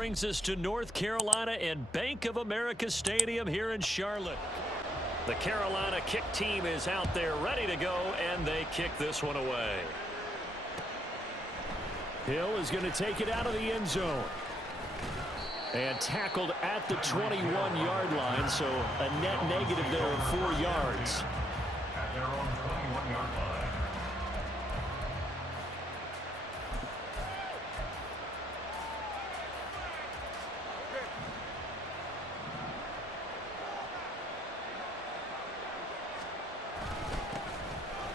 brings us to North Carolina and Bank of America Stadium here in Charlotte. The Carolina kick team is out there ready to go, and they kick this one away. Hill is going to take it out of the end zone. And tackled at the 21-yard line, so a net negative there of 4 yards. At their own 21-yard line.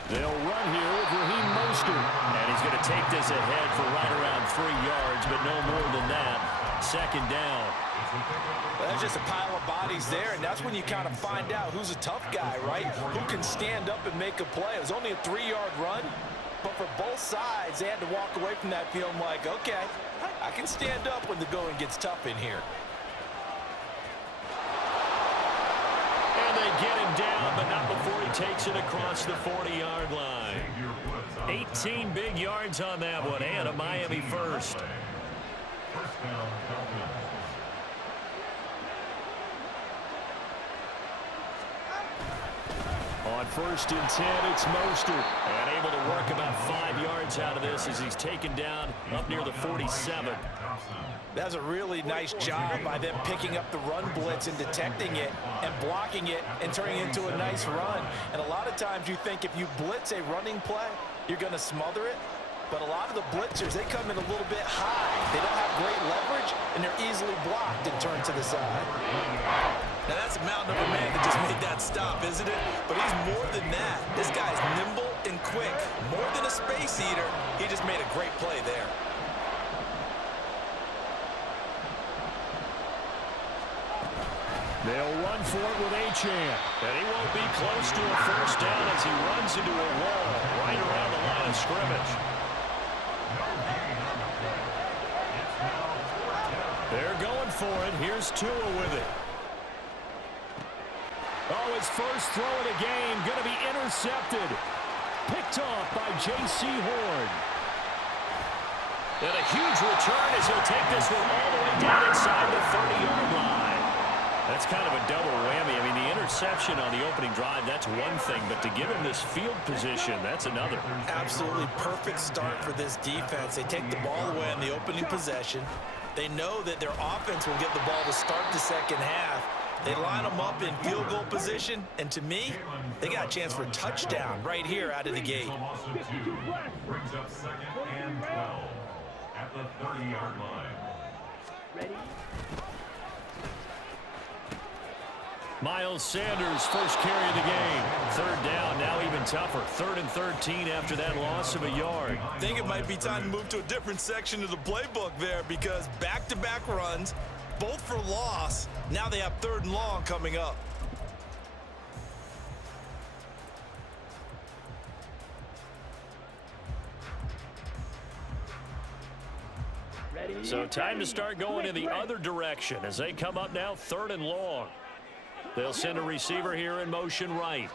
They'll run here with Raheem Mostert. And he's going to take this ahead for right around 3 yards, but no more than that. Second down. Well, that's just a pile of bodies there, and that's when you kind of find out who's a tough guy, right? Who can stand up and make a play. It was only a 3-yard run, but for both sides, they had to walk away from that field like, okay, I can stand up when the going gets tough in here. Get him down, but not before he takes it across the 40-yard line. 18 big yards on that one, and a Miami first. On 1st and 10, it's Mostert. And able to work about 5 yards out of this as he's taken down up near the 47. That's a really nice job by them picking up the run blitz and detecting it and blocking it and turning it into a nice run. And a lot of times you think if you blitz a running play, you're going to smother it. But a lot of the blitzers, they come in a little bit high. They don't have great leverage, and they're easily blocked and turned to the side. Now that's a mountain of a man that just made that stop, isn't it? But he's more than that. This guy's nimble and quick. More than a space eater, he just made a great play there. They'll run for it with Achane. And he won't be close to a first down as he runs into a wall right around the line of scrimmage. They're going for it. Here's Tua with it. Oh, his first throw of the game going to be intercepted. Picked off by J.C. Horn. And a huge return as he'll take this one all the way down inside the 30-yard line. That's kind of a double whammy. I mean, the interception on the opening drive, that's one thing, but to give him this field position, that's another. Absolutely perfect start for this defense. They take the ball away on the opening possession. They know that their offense will get the ball to start the second half. They line them up in field goal position, and to me, they got a chance for a touchdown right here out of the gate. Brings up 2nd and 12 at the 30-yard line. Ready? Miles Sanders, first carry of the game. 3rd down, now even tougher. 3rd and 13 after that loss of a yard. I think it might be time to move to a different section of the playbook there because back-to-back runs, both for loss. Now they have 3rd and long coming up. Ready? So time to start going in the other direction as they come up now 3rd and long. They'll send a receiver here in motion right.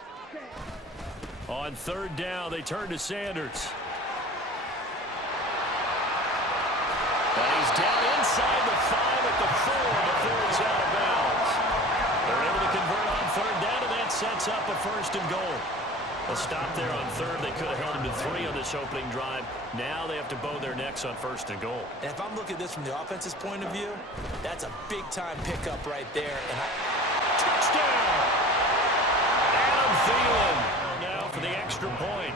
On 3rd down, they turn to Sanders. And he's down inside the 5 at the 4 before he's out of bounds. They're able to convert on 3rd down, and that sets up a 1st and goal. A stop there on 3rd. They could have held him to 3 on this opening drive. Now they have to bow their necks on 1st and goal. And if I'm looking at this from the offense's point of view, that's a big-time pickup right there. And touchdown! Adam Thielen now for the extra point.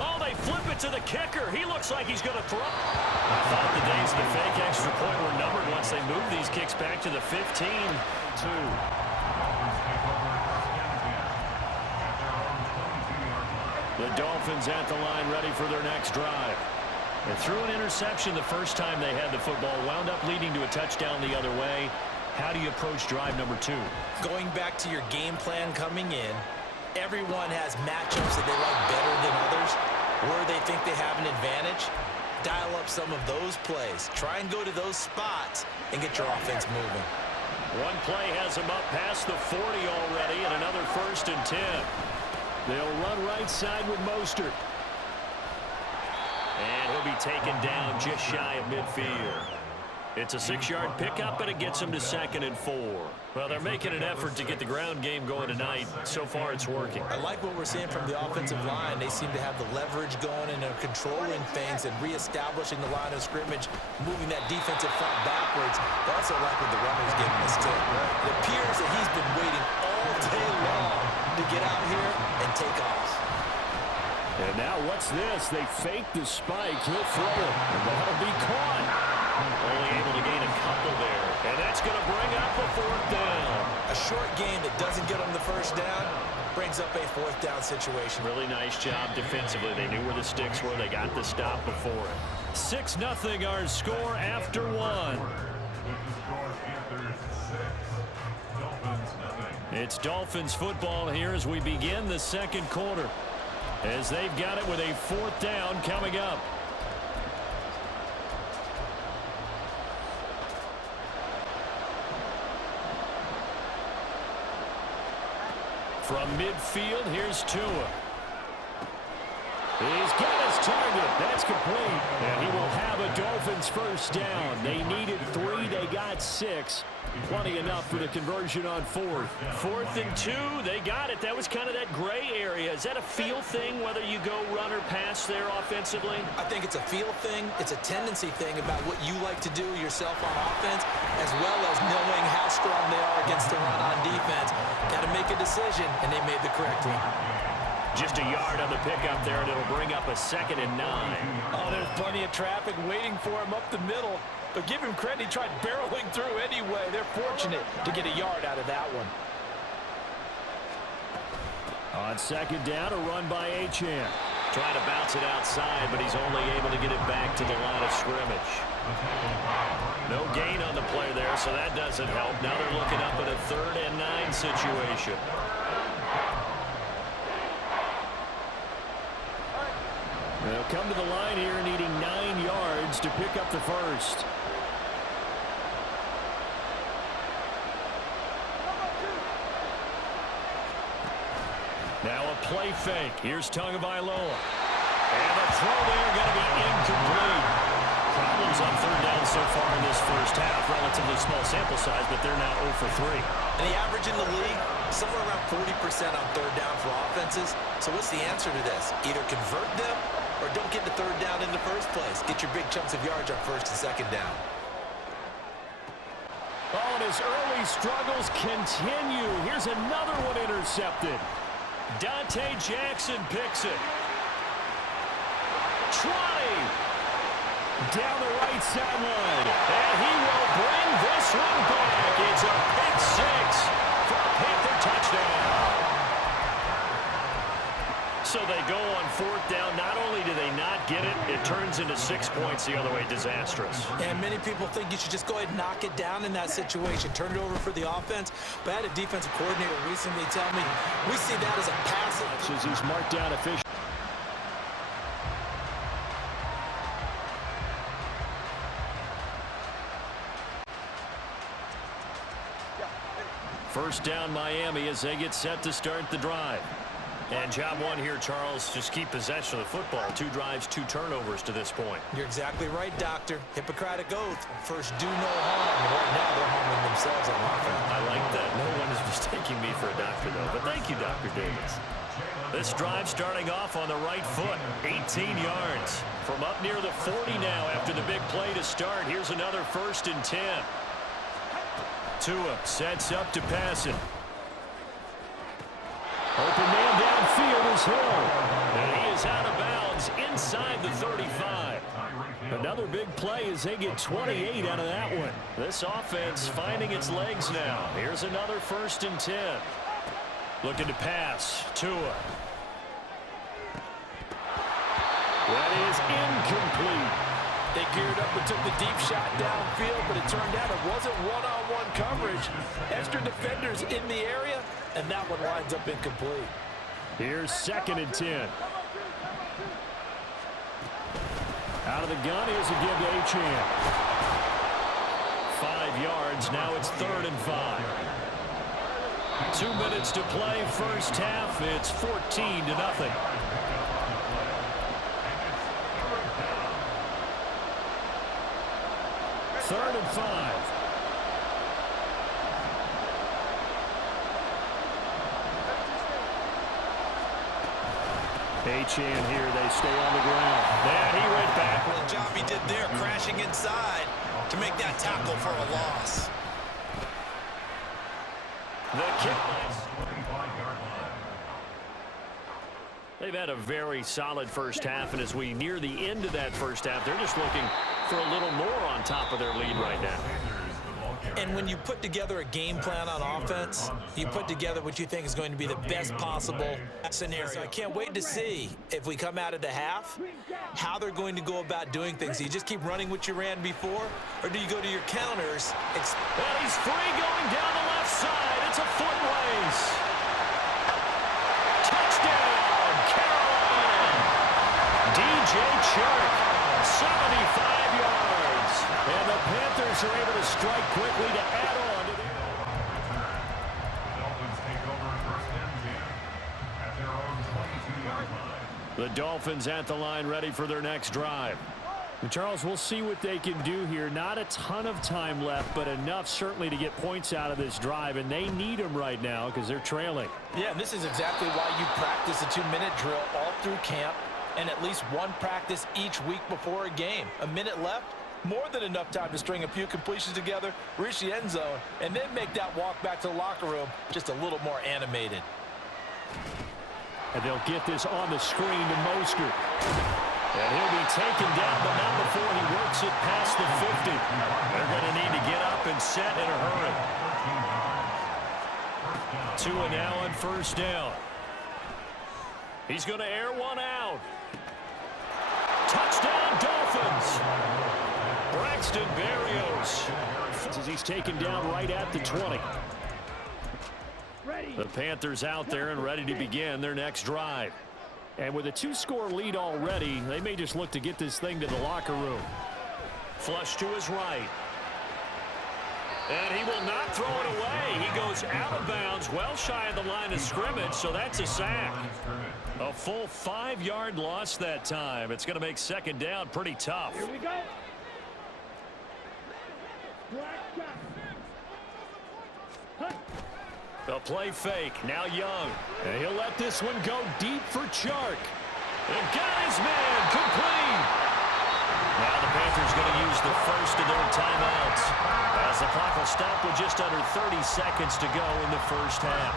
Oh, they flip it to the kicker. He looks like he's going to throw. I thought the days of the fake extra point were numbered once they moved these kicks back to the 15-2. The Dolphins at the line ready for their next drive. They threw an interception the first time they had the football, wound up leading to a touchdown the other way. How do you approach drive number 2? Going back to your game plan coming in, everyone has matchups that they like better than others, where they think they have an advantage. Dial up some of those plays. Try and go to those spots and get your offense moving. One play has him up past the 40 already, and another 1st and 10. They'll run right side with Mostert. And he'll be taken down just shy of midfield. It's a 6-yard pickup, and it gets them to 2nd and 4. Well, they're making an effort to get the ground game going tonight. So far, it's working. I like what we're seeing from the offensive line. They seem to have the leverage going, and they're controlling things and reestablishing the line of scrimmage, moving that defensive front backwards. I also like what the runner's giving us, too. It appears that he's been waiting all day long to get out here and take off. And now what's this? They fake the spike. He'll throw it, and that'll be caught. Only able to gain a couple there, and that's going to bring up a 4th down. A short gain that doesn't get them the first down brings up a 4th down situation. Really nice job defensively. They knew where the sticks were. They got the stop before it. 6-0 our score after 1. It's Dolphins football here as we begin the second quarter, as they've got it with a 4th down coming up. From midfield, here's Tua. He's got his target. That's complete. And he will have a Dolphins first down. They needed 3. They got 6. Plenty enough for the conversion on 4th. 4th and 2. They got it. That was kind of that gray area. Is that a feel thing, whether you go run or pass there offensively? I think it's a feel thing. It's a tendency thing about what you like to do yourself on offense, as well as knowing how strong they are against the run on defense. Got to make a decision, and they made the correct one. Just a yard on the pickup there, and it'll bring up a 2nd and 9. Oh, there's plenty of traffic waiting for him up the middle. But give him credit, he tried barreling through anyway. They're fortunate to get a yard out of that one. On 2nd down, a run by Achane. Trying to bounce it outside, but he's only able to get it back to the line of scrimmage. No gain on the play there, so that doesn't help. Now they're looking up at a 3rd and 9 situation. They'll come to the line here needing 9 yards to pick up the first. Now a play fake. Here's Tagovailoa. And the throw there going to be incomplete. Problems on 3rd down so far in this first half. Relatively small sample size, but they're now 0 for 3. And the average in the league, somewhere around 40% on 3rd down for offenses. So what's the answer to this? Either convert them or don't get the 3rd down in the first place. Get your big chunks of yards on 1st and 2nd down. Oh, and his early struggles continue. Here's another one intercepted. Dante Jackson picks it. 20. Down the right sideline. And he will bring this one back. It's a pick 6 for a Panther touchdown. So they go on 4th down. Not only do they not get it, it turns into 6 points the other way. Disastrous. And many people think you should just go ahead and knock it down in that situation. Turn it over for the offense. But I had a defensive coordinator recently tell me, we see that as a passive. As he's marked down officially. First down Miami as they get set to start the drive. And job 1 here, Charles, just keep possession of the football. 2 drives, 2 turnovers to this point. You're exactly right, Doctor. Hippocratic oath. First, do no harm. And right now, they're harming themselves on offense. I like that. No one is mistaking me for a doctor, though. But thank you, Dr. Davis. This drive starting off on the right foot. 18 yards. From up near the 40 now after the big play to start. Here's another 1st and 10. Tua sets up to pass it. Open man downfield is Hill. And he is out of bounds inside the 35. Another big play as they get 28 out of that one. This offense finding its legs now. Here's another 1st and 10. Looking to pass. Tua. That is incomplete. They geared up and took the deep shot downfield, but it turned out it wasn't one-on-one coverage. Extra defenders in the area, and that one winds up incomplete. Here's 2nd and 10. Out of the gun, here's a give to Achane. 5 yards, now it's 3rd and 5. 2 minutes to play, first half, it's 14-0. 3rd and 5. Achane here. They stay on the ground. And he went back. The job he did there, crashing inside to make that tackle for a loss. The kick. They've had a very solid first half, and as we near the end of that first half, they're just looking for a little more on top of their lead right now. And when you put together a game plan on offense, you put together what you think is going to be the best possible scenario. So I can't wait to see if we come out of the half, how they're going to go about doing things. Do you just keep running what you ran before, or do you go to your counters? Well, he's free going down the left side. It's a foot race. Touchdown, Carolina. DJ Chark, 75 yards. And the Panthers are able to strike quickly to add on to their... Dolphins take over 1st and 10 at their own 22-yard line. The Dolphins at the line, ready for their next drive. And Charles, we'll see what they can do here. Not a ton of time left, but enough certainly to get points out of this drive, and they need them right now because they're trailing. Yeah, and this is exactly why you practice a 2-minute drill all through camp and at least one practice each week before a game. A minute left, more than enough time to string a few completions together, reach the end zone, and then make that walk back to the locker room just a little more animated. And they'll get this on the screen to Mostert. And he'll be taken down, but not before he works it past the 50. They're going to need to get up and set in a hurry. 2 and now on 1st down. He's going to air one out. Touchdown, Dolphins. Braxton Berrios. As he's taken down right at the 20. The Panthers out there and ready to begin their next drive. And with a 2-score lead already, they may just look to get this thing to the locker room. Flush to his right. And he will not throw it away. He goes out of bounds, well shy of the line of scrimmage, so that's a sack. A full 5-yard loss that time. It's going to make 2nd down pretty tough. Here we go. The play fake. Now Young. And he'll let this one go deep for Chark. And got his man complete. Now the Panthers going to use the first of their timeouts as the clock will stop with just under 30 seconds to go in the first half.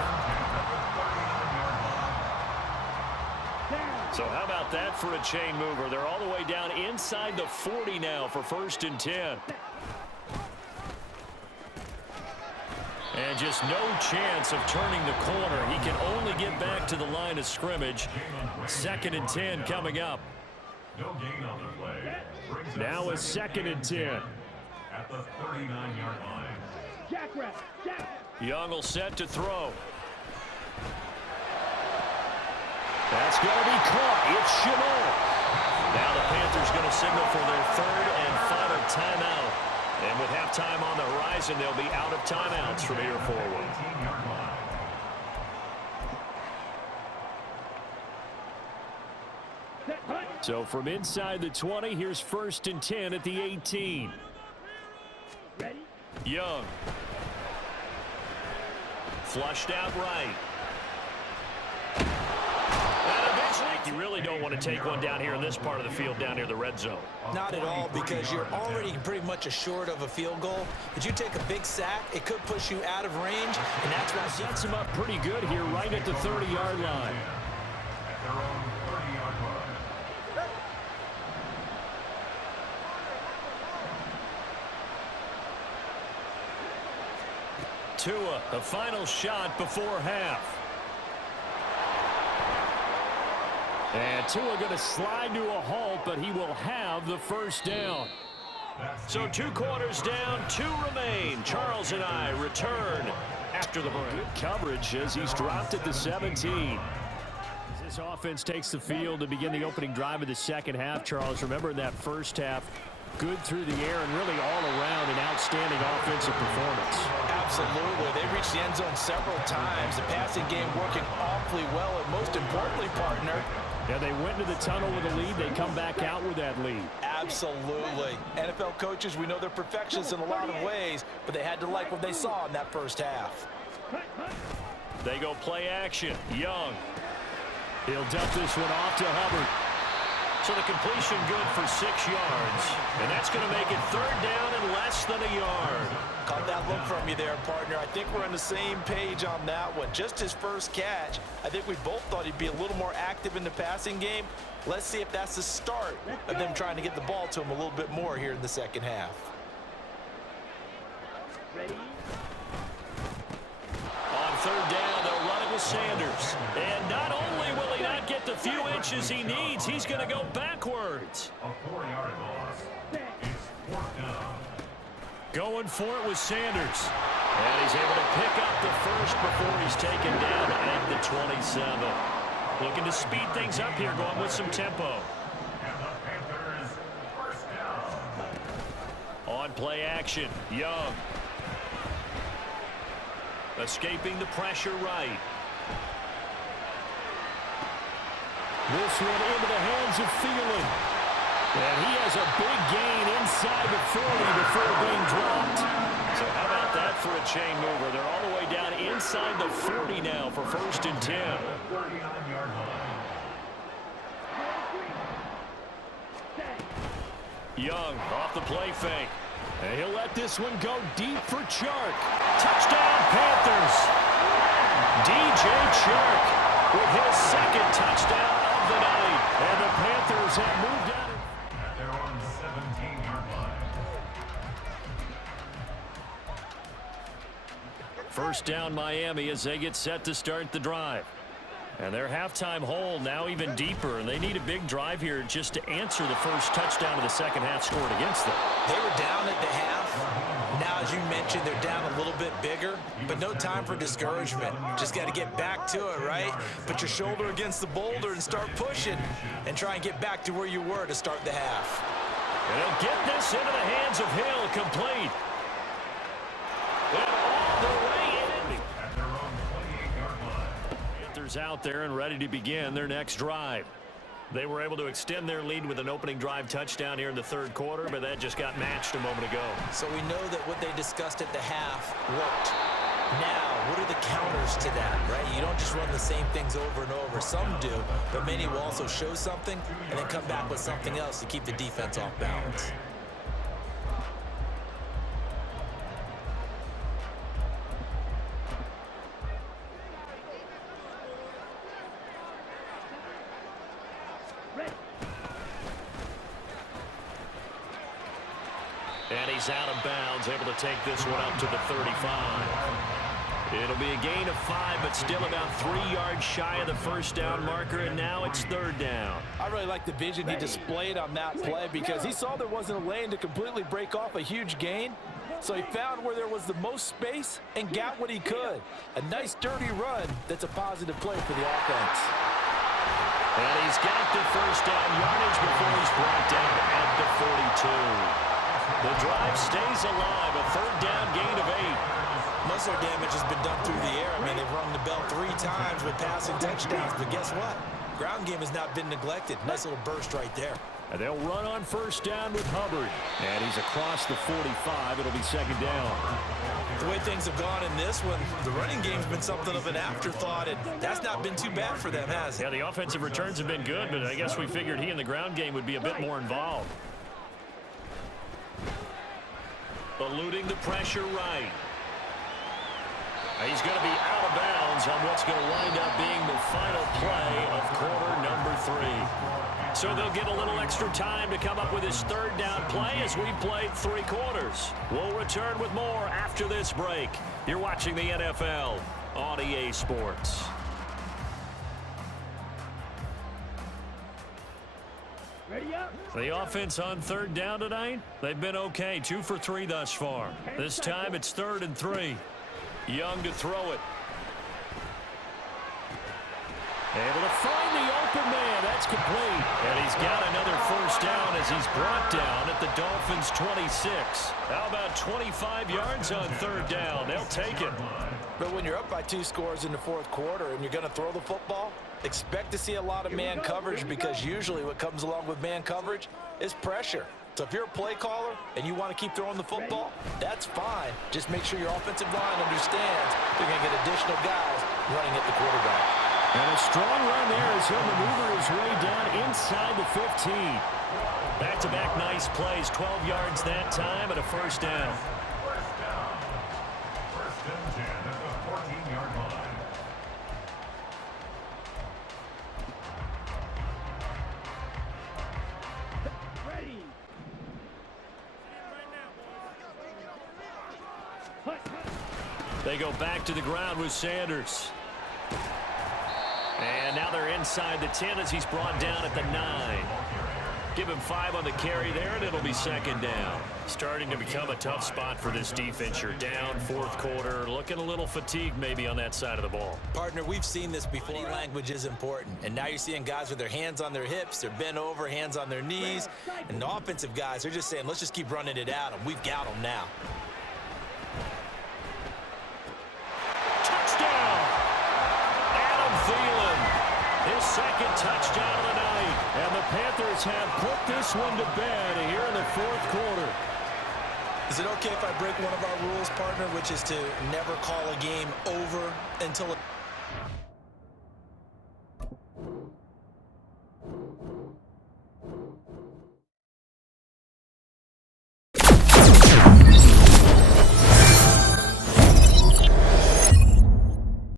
So how about that for a chain mover? They're all the way down inside the 40 now for 1st and 10. And just no chance of turning the corner. He can only get back to the line of scrimmage. 2nd and 10 coming up. No gain on the play. Now a 2nd and 10. At the 39-yard line. Jackrabbit. Young will set to throw. That's going to be caught. It's Chabot. Now the Panthers going to signal for their 3rd and final timeout. And with halftime on the horizon, they'll be out of timeouts from here forward. So from inside the 20, here's 1st and 10 at the 18. Ready? Young. Flushed out right. And eventually, you really don't want to take one down here in this part of the field down near the red zone. Not at all, because you're already pretty much assured of a field goal. But you take a big sack, it could push you out of range, and that's what Sets him up pretty good here right at the 30-yard line. At their own 30-yard line. Tua, the final shot before half. And Tua going to slide to a halt, but he will have the 1st down. So 2 quarters down, 2 remain. Charles and I return after the break. Good coverage as he's dropped at the 17. As this offense takes the field to begin the opening drive of the 2nd half, Charles, remember in that first half, good through the air and really all around an outstanding offensive performance. Absolutely. They reached the end zone several times. The passing game working awfully well, and most importantly, partner, Yeah, they went into the tunnel with a lead. They come back out with that lead. Absolutely. NFL coaches, we know they're perfectionists in a lot of ways, but they had to like what they saw in that first half. They go play action. Young. He'll dump this one off to Hubbard. So the completion good for 6 yards. And that's going to make it 3rd down and less than a yard. Caught that look from you there, partner. I think we're on the same page on that one. Just his first catch. I think we both thought he'd be a little more active in the passing game. Let's see if that's the start of them trying to get the ball to him a little bit more here in the second half. Ready? On 3rd down, they'll run it with Sanders. And not only will he not get the few inches he needs, he's going to go backwards. A 4-yard loss. It's 4th down. Going for it with Sanders. And he's able to pick up the first before he's taken down at the 27. Looking to speed things up here, going with some tempo. And the Panthers, 1st down. On play action, Young. Escaping the pressure right. This one into the hands of Thielen. And he has a big gain inside the 40 before being dropped. So how about that for a chain mover? They're all the way down inside the 40 now for 1st and 10. 39-yard line. Young off the play fake. And he'll let this one go deep for Chark. Touchdown, Panthers. DJ Chark with his 2nd touchdown of the night. And the Panthers have moved out. At their own 17-yard line. 1st down, Miami, as they get set to start the drive. And their halftime hole now even deeper, and they need a big drive here just to answer the first touchdown of the second half scored against them. They were down at the half. Now, as you mentioned, they're down a little bit bigger, but no time for discouragement. Just got to get back to it, right? Put your shoulder against the boulder and start pushing and try and get back to where you were to start the half. And he'll get this into the hands of Hill, complete. And all the way in. At their own 28-yard line. Panthers out there and ready to begin their next drive. They were able to extend their lead with an opening drive touchdown here in the 3rd quarter, but that just got matched a moment ago. So we know that what they discussed at the half worked. Now, what are the counters to that, right? You don't just run the same things over and over. Some do, but many will also show something and then come back with something else to keep the defense off balance. And he's out of bounds, able to take this one up to the 35. It'll be a gain of 5, but still about 3 yards shy of the 1st down marker, and now it's 3rd down. I really like the vision he displayed on that play because he saw there wasn't a lane to completely break off a huge gain. So he found where there was the most space and got what he could. A nice, dirty run that's a positive play for the offense. And he's got the 1st down yardage before he's brought down at the 42. The drive stays alive, a 3rd down gain of 8. Most of their damage has been done through the air. I mean, they've rung the bell 3 times with passing touchdowns, but guess what? Ground game has not been neglected. Nice little burst right there. And they'll run on 1st down with Hubbard. And he's across the 45. It'll be 2nd down. The way things have gone in this one, the running game's been something of an afterthought, and that's not been too bad for them, has it? Yeah, the offensive returns have been good, but I guess we figured he in the ground game would be a bit more involved. Eluding the pressure right. He's going to be out of bounds on what's going to wind up being the final play of quarter number 3. So they'll get a little extra time to come up with his 3rd down play as we played 3 quarters. We'll return with more after this break. You're watching the NFL on EA Sports. Ready up. The offense on 3rd down tonight, they've been okay, 2 for 3 thus far. This time it's 3rd and 3. Young to throw it. Able to find the open man. That's complete. And he's got another 1st down as he's brought down at the Dolphins' 26. How about 25 yards on 3rd down? They'll take it. But when you're up by 2 scores in the 4th quarter and you're going to throw the football, Expect to see a lot of man coverage because usually what comes along with man coverage is pressure. So if you're a play caller and you want to keep throwing the football, that's fine. Just make sure your offensive line understands they're going to get additional guys running at the quarterback. And a strong run there as he'll maneuver his way down inside the 15. Back-to-back nice plays, 12 yards that time and a first down. First down. First and 10 at the 14-yard line. Ready. They go back to the ground with Sanders. And now they're inside the 10 as he's brought down at the 9. Give him 5 on the carry there, and it'll be second down. Starting to become a tough spot for this defense. You're down fourth quarter, looking a little fatigued maybe on that side of the ball. Partner, we've seen this before. Body language is important. And now you're seeing guys with their hands on their hips, they're bent over, hands on their knees. And the offensive guys, they're just saying, let's just keep running it at them. We've got them now. Touchdown! Adam Thielen, his second touchdown of the night. And the Panthers have put this one to bed here in the fourth quarter. Is it okay if I break one of our rules, partner, which is to never call a game over until